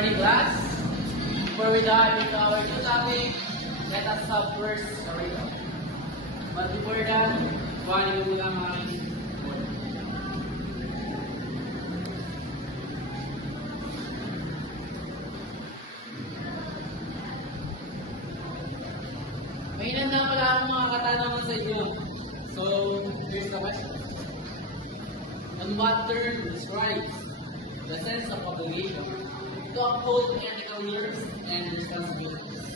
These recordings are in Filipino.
morning, class. Before we dive into our new topic, let us have first a recap. But before that, kuhanin ko muna ang aking word. May inanda pala akong mga katanungan sa inyo. So, here's the question. On what term describes the sense of obligation to uphold ethical rules and responsibilities?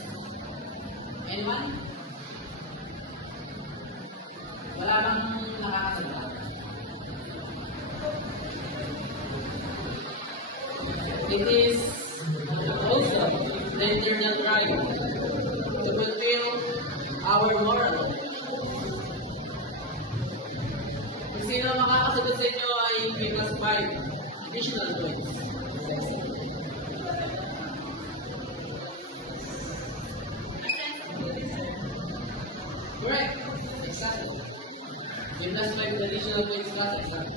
Anyone? Wala bang nakakasagot? It is also the internal drive to fulfill our moral. Kung sino makakasagot sa inyo ay plus 5 additional points. Correct. Exactly. Plus 5 additional points class. Exactly.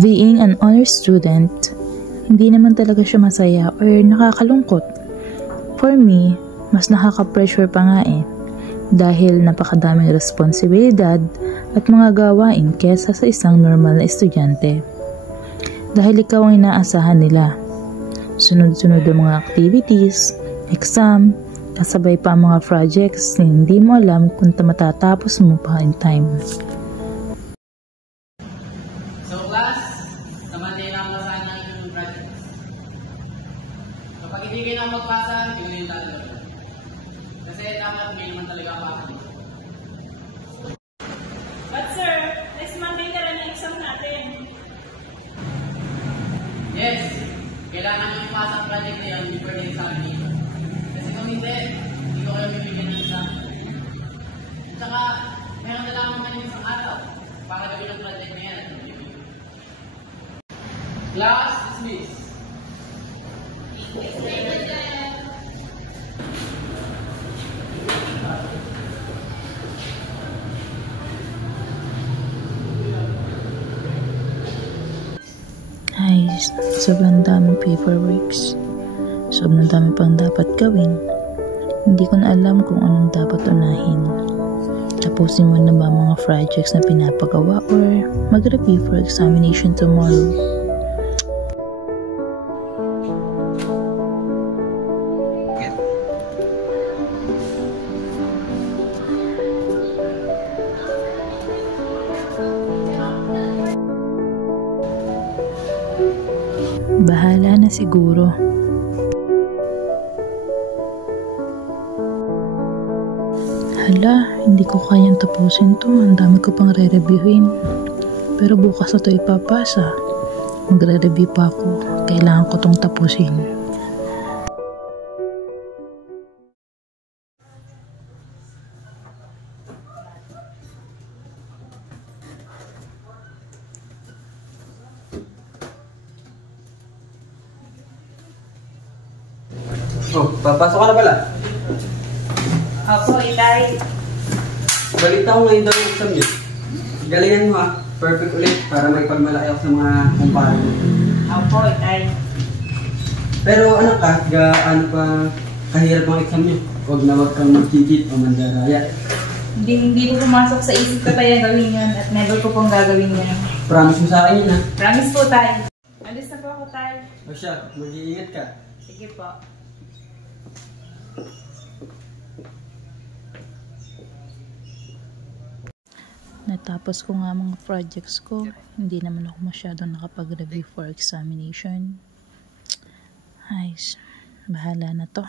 Being an honor student, hindi naman talaga siya masaya or nakakalungkot. For me, mas nakaka-pressure pa nga dahil napakadaming responsibilidad at mga gawain kesa sa isang normal na estudyante. Dahil ikaw ang inaasahan nila. Sunod-sunod ang mga activities, exam, kasabay pa ang mga projects na hindi mo alam kung matatapos mo pa in time. So class, naman ang basahan ng inyong projects. Kapag hindi kayo na magpasa, hindi kayo talaga. Kasi dapat may naman talaga ako. But sir, next Monday na lang yung exam natin. Yes, kailangan nyo ipasa ang project na yan before the examination. Kasi kung hindi ko kayo bibigyan ng exam. At saka, meron na lamang kayo isang araw para gawin ang project na yan. Class, dismiss. Ay, sobrang daming paperworks. Sobrang dami pang dapat gawin. Hindi ko na alam kung anong dapat unahin. Tapusin mo na ba mga projects na pinapagawa or mag-review for examination tomorrow? Bahala na siguro. Hala, hindi ko kayang tapusin to. Ang dami ko pang re-reviewin. Pero bukas na to ipapasa. Magre-review pa ako. Kailangan ko tong tapusin. Oh, papasok ka na pala. Opo, Itay. Balita ko ngayon daw yung exam niyo. Galingan mo ha. Perfect ulit para may pagmalaki ako sa mga kumpara mo. Opo, Itay. Pero ano ka, gaano pa kahirap ang exam niyo? Huwag na wag kang mag-cheat o mandaraya. Hindi ko pumasok sa isip ko tayo gawin yun at never ko pong gagawin yun. Promise mo sa akin yun ha. Promise po, Tay. Alis na po ako, Tay. O siya, mag-iingat ka. Sige po. Natapos ko nga mga projects ko. Hindi naman ako masyadong nakapag-review for examination. Ay, bahala na to.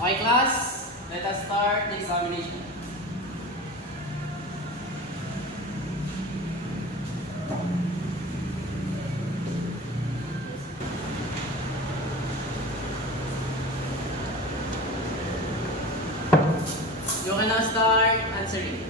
Okay class, let us start the examination. You can now start answering.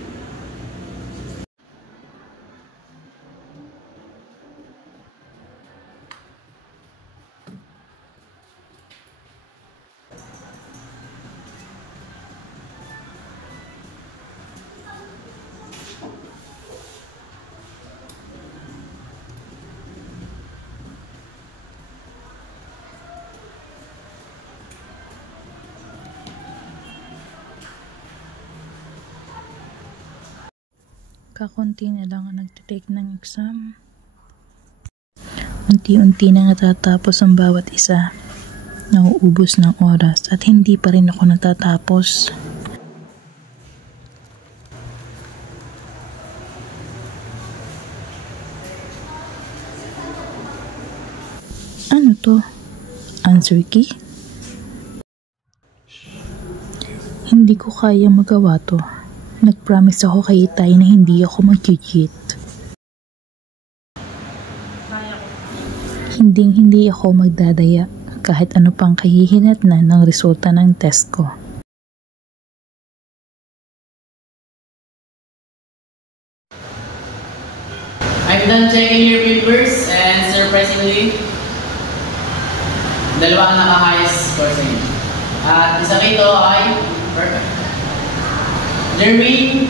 Kakunti na lang ang nagtitake ng exam. Unti-unti na natatapos ang bawat isa. Nauubos ng oras at hindi pa rin ako natatapos. Ano to? Answer key? Hindi ko kaya magawa to. Nag-promise ako kay Itay na hindi ako mag-cheat. Hindi ako magdadaya kahit ano pang kahihinatnan ng resulta ng test ko. I'm done checking your papers and surprisingly, dalawa ang naka-highest score sa inyo. At isa rito ay perfect. Jermaine,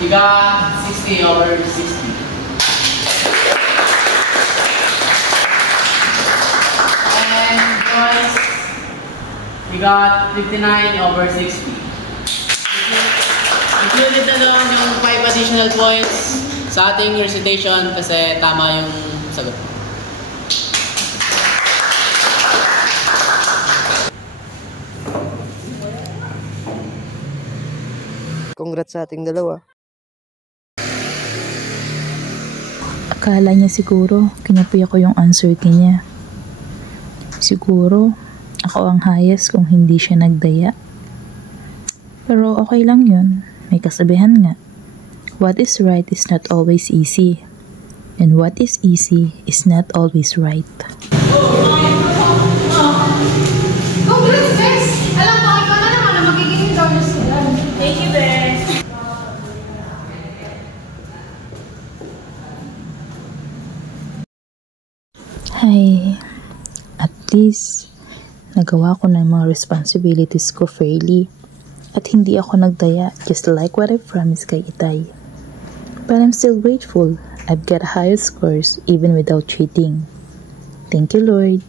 you got 60 over 60. And Joyce, you got 59 over 60. Included na doon yung 5 additional points sa ating recitation kasi tama yung sagot. Congrats sa ating dalawa. Akala niya siguro, kinapi ako yung answer key niya. Siguro, ako ang highest kung hindi siya nagdaya. Pero okay lang yun, may kasabihan nga. What is right is not always easy. And what is easy is not always right. Congrats, Bes! Alam ko, ikaw na naman ang magiging donors nila. Thank you, Bes! Hi, at least nagawa ko na yung mga responsibilities ko fairly at hindi ako nagdaya just like what I promised kay Itay. But I'm still grateful I've got higher scores even without cheating. Thank you, Lord.